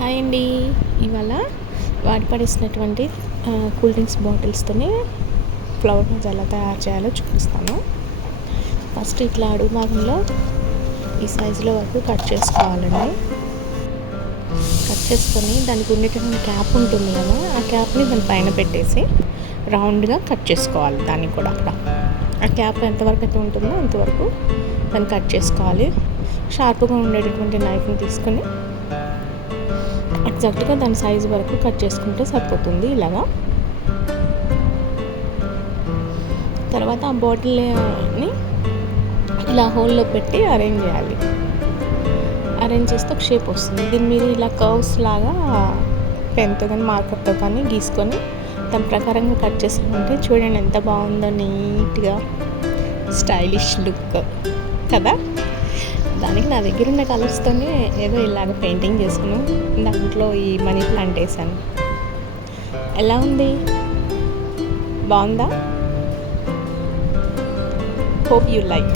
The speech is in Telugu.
హాయ్ అండి. ఇవాళ వాడి పడేసినటువంటి కూల్ డ్రింక్స్ బాటిల్స్తోనే ఫ్లవర్ వాజ్ ఎలా తయారు చేయాలో చూపిస్తాను. ఫస్ట్ ఇట్లా అడుగు భాగంలో ఈ సైజులో వరకు కట్ చేసుకోవాలండి. కట్ చేసుకొని దానికి ఉండేటటువంటి క్యాప్ ఉంటుంది కదా, ఆ క్యాప్ని దాని పైన పెట్టేసి రౌండ్గా కట్ చేసుకోవాలి. దాన్ని కూడా ఆ క్యాప్ ఎంతవరకు అయితే ఉంటుందో అంతవరకు దాన్ని కట్ చేసుకోవాలి. షార్ప్గా ఉండేటటువంటి నైఫ్ని తీసుకొని ఎగ్జాక్ట్గా దాని సైజు వరకు కట్ చేసుకుంటే సరిపోతుంది. ఇలాగా తర్వాత ఆ బాటిల్ని ఇలా హోల్లో పెట్టి అరేంజ్ చేయాలి. అరేంజ్ చేస్తే ఒక షేప్ వస్తుంది. దీని మీద ఇలా కర్వ్స్ లాగా పెన్తో కానీ మార్కర్తో కానీ గీసుకొని దాని ప్రకారంగా కట్ చేసుకుంటే చూడండి ఎంత బాగుందో, నీట్గా స్టైలిష్ లుక్ కదా. దానికి నా దగ్గర ఉన్న కలర్స్తోనే ఏదో ఇలాగ పెయింటింగ్ చేశాను. దాంట్లో ఈ మనీ ప్లాంట్ వేసాను. ఎలా ఉంది, బాగుందా? Hope you like.